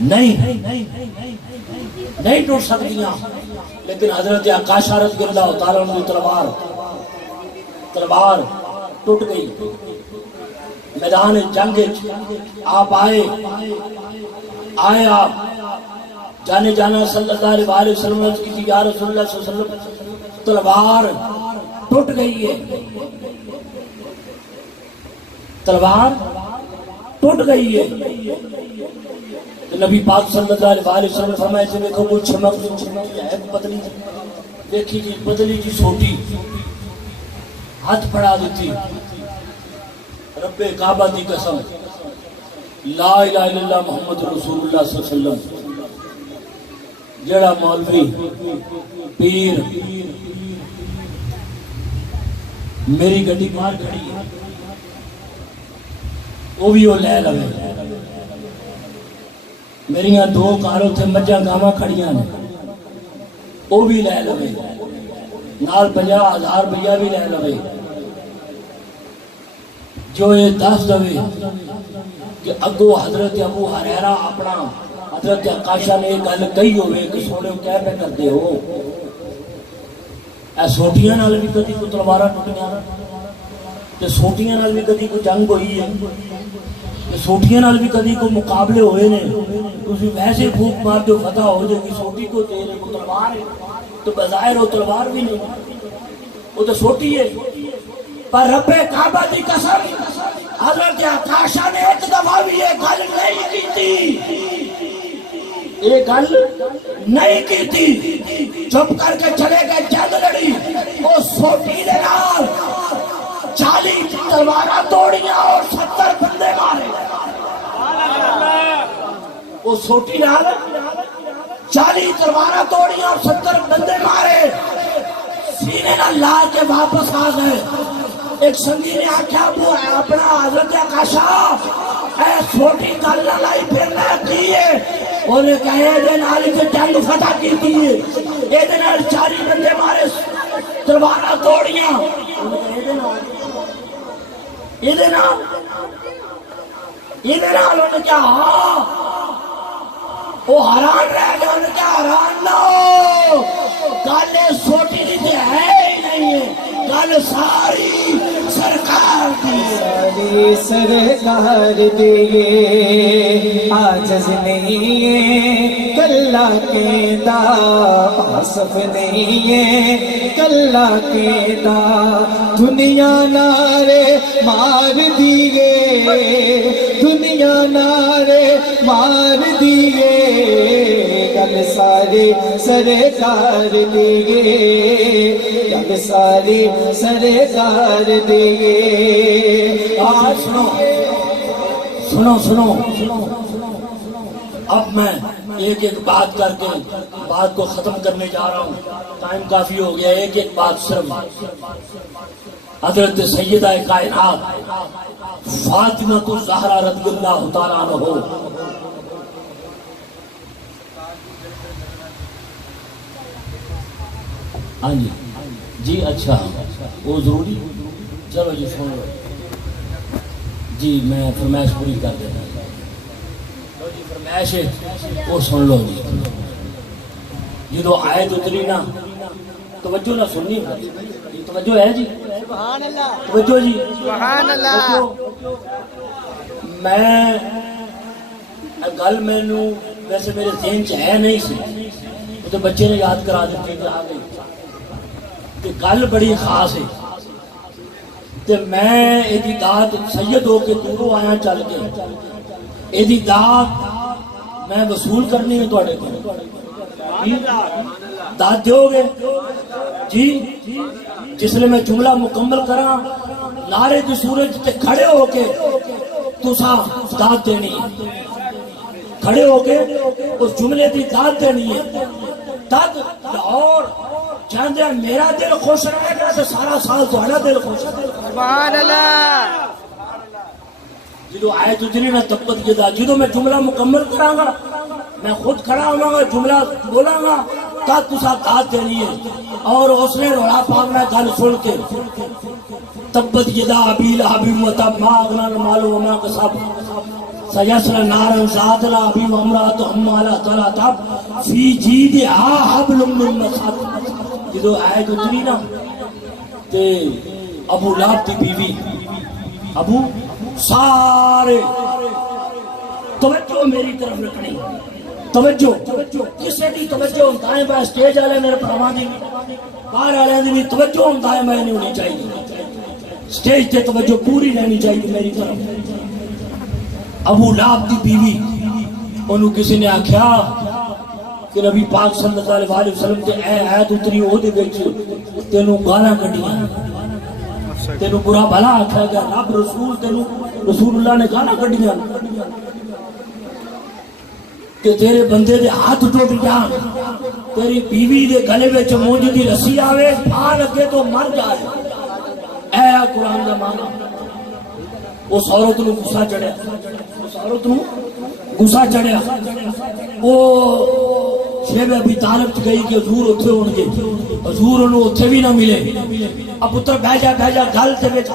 نہیں ٹوٹ سکتیاں، لیکن حضرت عکاشہ رضی اللہ تعالیٰ عنہ تلوار ٹوٹ گئی میدان جنگ۔ آپ آئے آپ جانے جانا صلی اللہ علیہ وسلم کی تھی، یا رسول اللہ صلی اللہ علیہ وسلم تلوار ٹوٹ گئی ہے، تلوار ٹوٹ گئی ہے۔ تو نبی پاک صلی اللہ علیہ وسلم نے فرمایا کہ دیکھو وہ چمک ہے پتلی، دیکھی جی پتلی جی چھوٹی، ہاتھ پڑا دیتی، رب کعبہ دی قسم، لا الہ الا اللہ محمد رسول اللہ صلی اللہ علیہ وسلم، جڑا مولوی پیر میری گڈی مار کھڑی ہے وہ بھی وہ لے لوے، میریاں دو کاروں تھے مجھا گاواں کھڑیاں نے وہ بھی لے لوے، نال 50,000 روپیہ بھی لے لوے، جو یہ دس دوے کہ اگو حضرت ابو ہریرہ اپنا حضرت عکاشہ نے ایک گل کہی ہوئے کہ سونے کیا پہ کرتے ہو، اے سوٹیاں نال بھی کدی کو تلوارہ ٹوٹیاں، تے سوٹیاں نال بھی کدی کو جنگ ہوئی ہے، تے سوٹیاں نال بھی کدی کو مقابلے ہوئے نے، تسی ویسے پھوک مار جو فتح ہو جائے گی سوٹی کو تیرے کو تلوار ہے، تو بظاہر وہ تلوار بھی نہیں، وہ تو سوٹی ہے۔ پر رب کعبہ دی قسم حضرت عکاشہ نے ایک دفعہ بھی یہ گل نہیں کی تھی، یہ گل نہیں کی تھی، چپ کر کے چلے گئے، جنگ لڑی، وہ سوٹی دے نال 40 تلوارہ توڑیاں اور 70 بندے مارے، وہ سوٹی نال 40 تلوارہ توڑیاں اور 70 بندے مارے، سینے نہ لا کے واپس آ گئے۔ ایک سنگی نے آکھا اپنا حضرت عکاشہ اے چھوٹی گل نہ لائی پھر میں کیے، انہیں کہے دے نالی سے جنگ فتح کی دیئے، اے دے نال 40 بندے مارے تلوارہ توڑیاں، اے دے نال انہیں کیا ہاں وہ حیران رہ گیا، انہیں کیا حیران نہ ہو، گالے سوٹی نہیں تھے ہے ہی نہیں ہے، گال ساری سرکار دی، ساری سرکار دیئے، آجز نہیں ہے کلہ کے دا، آصف نہیں ہے کلہ کے دا، دنیا نارے مار دیئے، دنیا نارے مار دیئے، گل ساری سرکار دیئے، گل ساری سرکار دیئے۔ آج سنو اب میں ایک ایک بات کر کے بات کو ختم کرنے جا رہا ہوں، ٹائم کافی ہو گیا، ایک ایک بات صرف حضرت سیدہ کائنات فاطمہ الزہرا رضی اللہ تعالیٰ عنہ، ہاں جی اچھا وہ ضروری، چلو جی سن لو جی، میں فرمائش پوری کر دینا جی، فرمائش وہ سن لو جی، جدو آیت اتری نا توجہ نہ سننی، توجہ ہے جی، توجہ جی، میں گل مینو ویسے میرے ذہن چ ہے نہیں سی، تو بچے نے یاد کرا دیتی کہ آ گئی، کہ گل بڑی خاص ہے، تے میں ایدی داد سید ہو کے دوروں آیا چل کے، ایدی داد میں وصول کرنی ہے توڑے کو، داد دیو گے جی، جس لئے میں جملہ مکمل کرا نعرے دی سورج تے کھڑے ہو کے تسا داد دینی ہے، کھڑے ہو کے اس جملے دی داد دینی ہے، تد اور چاہتے ہیں میرا دل خوش رہے گا تو سارا سال تہاڈا دل خوش رہے گا، سبحان اللہ۔ جدو آیت اتری نہ تبت جدا، جدو میں جملہ مکمل کراں گا، میں خود کھڑا ہوں گا، جملہ بولاں گا، تب تسا داد دینی ہے، اور اس نے روڑا پاگنا گل سن کے تبت جدا ابی لہب وتب ما اغنی عنہ مالہ وما کسب سیصلی نارا ذات لہب وامرأتہ حمالۃ الحطب فی جیدہا حبل من مسد. جدو آیت اتری نا تے ابو لہب دی بیوی ابو سارے توجہ میری طرف رکھنی، توجہ کسے دی توجہ ہوتا ہے بھائی سٹیج والے میرے بھراواں دی باہر والے دی بھی توجہ ہوتا ہے میں نہیں ہونی چاہیے، سٹیج تے توجہ پوری رہنی چاہیے میری طرف. ابو لہب دی بیوی انہوں کسی نے آکھیا کہ نبی پاک صلی اللہ علیہ وسلم تے اے آیت اتری او دے وچ تینوں گالاں کڈیاں، تینوں برا بھلا آکھیا گیا، رب رسول تینوں رسول اللہ نے گالاں کڈیاں کہ تیرے بندے دے ہاتھ ٹوٹ جان، تیری بیوی دے گلے وچ مونج دی رسی آوے پھا لگے تو مر جائے. اے قرآن دا معنی. اس عورت نو غصہ چڑھیا، اس عورت نو غصہ چڑھیا، وہ شیب ابی طالب چ گئی کہ حضور اتھے ہون گے، حضور انہوں اتھے بھی نہ ملے. اب پتر بہ جا گل تے وچ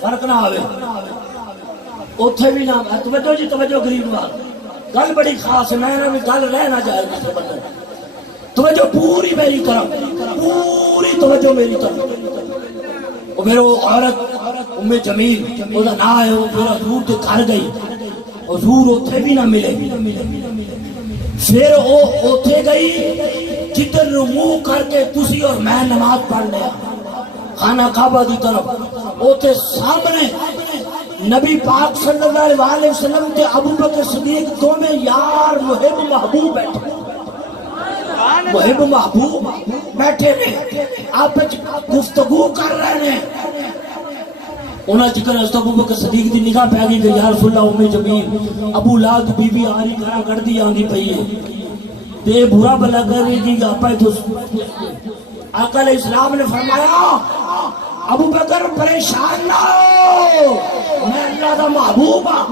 فرق نہ آوے، اتھے بھی نہ. توجہ جی توجہ غریب بات، گل بڑی خاص ہے، میں بھی گل رہ نہ جائے کسی بندے. توجہ پوری میری طرف، پوری توجہ میری طرف. وہ میرے عورت ام جمیل وہ نا ہے، وہ پھر حضور کے گھر گئی، حضور اتھے بھی نہ ملے. پھر وہ اتھے گئی جدھر منہ کر کے تسی اور میں نماز پڑھ لیا خانہ کعبہ دی طرف. اتھے سامنے نبی پاک صلی اللہ علیہ وسلم تے ابو بکر صدیق دونوں یار محب محبوب بیٹھے، محب محبوب بیٹھے نے، آپ گفتگو کر رہے ہیں. انہاں چکر حضرت ابو بکر صدیق دی نگاہ پہ گئی کہ یا رسول اللہ ام جمیل ابو لہب بی بی آ رہی گھر کڑدی آندی پئی ہے تے برا بلا کر رہی تھی کہ آپا تو آقا علیہ السلام نے فرمایا ابو بکر پریشان نہ ہو، میں اللہ دا محبوب ہاں،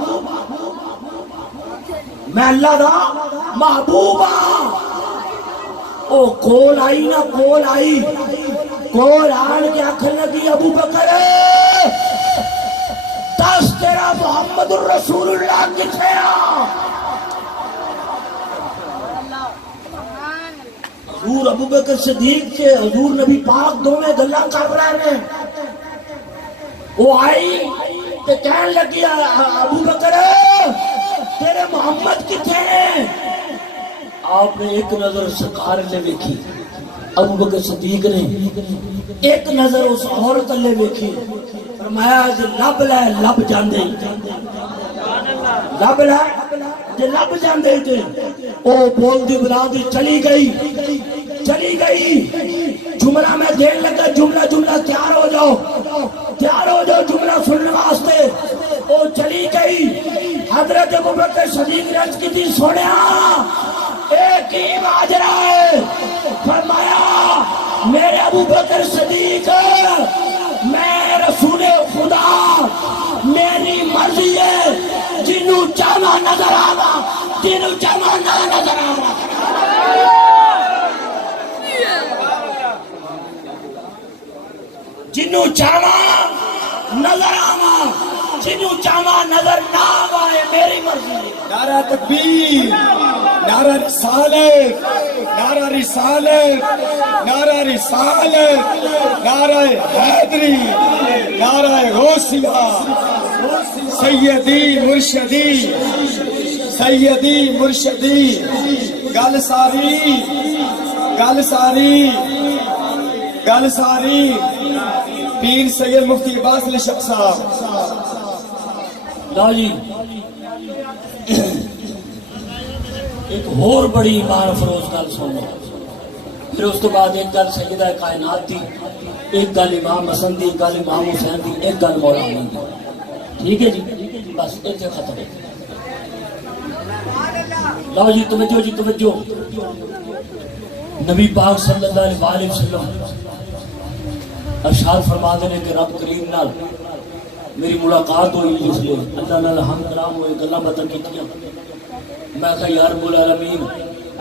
میں اللہ دا محبوب ہاں. او کول آئی نا، کول آئی، کول آن کے آخر لگی ابو بکر دس تیرا محمد الرسول اللہ کتھے آ. حضور ابو بکر صدیق سے حضور نبی پاک دونوں گلاں کر رہے ہیں. وہ آئی تے کہنے لگی ابو بکر تیرے محمد کتھے ہیں. آپ نے ایک نظر سرکار لے ویکھی، ابو بکر صدیق نے ایک نظر اس عورت لے ویکھی، فرمایا جے لب لے لب جاندے، لب لے جے لب جاندے تے او بول دی برادری چلی گئی، چلی گئی. جملہ میں دین لگا، جملہ تیار ہو جاؤ، تیار ہو جاؤ جملہ سننے واسطے. او چلی گئی. حضرت ابو بکر صدیق رج کی تھی سنیا ایک ہی ماجرا ہے. فرمایا میرے ابو بکر صدیق میں رسول خدا میری مرضی ہے، جنوں چاہنا نظر آگا، جنوں چاہنا نہ نظر آگا. جنوں چاہنا نظر آگا، جنوں چاہنا نظر نہ آئے، میری مرضی ہے. نعرہ تکبیر، نعرہ رسالت، نعرہ رسالت، نعرہ رسالت، نعرہ حیدری، نعرہ غوثیہ، سیدی مرشدی، سیدی مرشدی. گل ساری، گل ساری، گل ساری پیر سید مفتی عباس علی شاہ صاحب. لو جی ایک اور بڑی ایمان افروز گل سن لو. پھر اس کے بعد ایک گل سیدہ کائنات دی، ایک گل امام حسن دی، ایک گل امام حسین دی، ایک گل مولا علی دی. ٹھیک ہے جی، بس اتنے ختم ہے. لو جی توجہ، جی توجہ. نبی پاک صلی اللہ علیہ وسلم ارشاد فرما دے کہ رب کریم نال میری ملاقات ہوئی جس لئے اللہ نال ہم کلام ہوئے، گلاں باتاں کیتیاں. میں کہا یا رب العالمین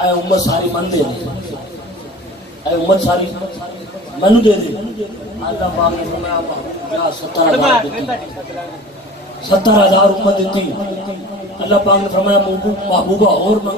اے امت ساری من دے دے، اے امت ساری منو دے دے. اللہ پاک نے فرمایا جا 70 دیتی. 70,000 امت دیتی. اللہ پاک نے فرمایا محبوبہ اور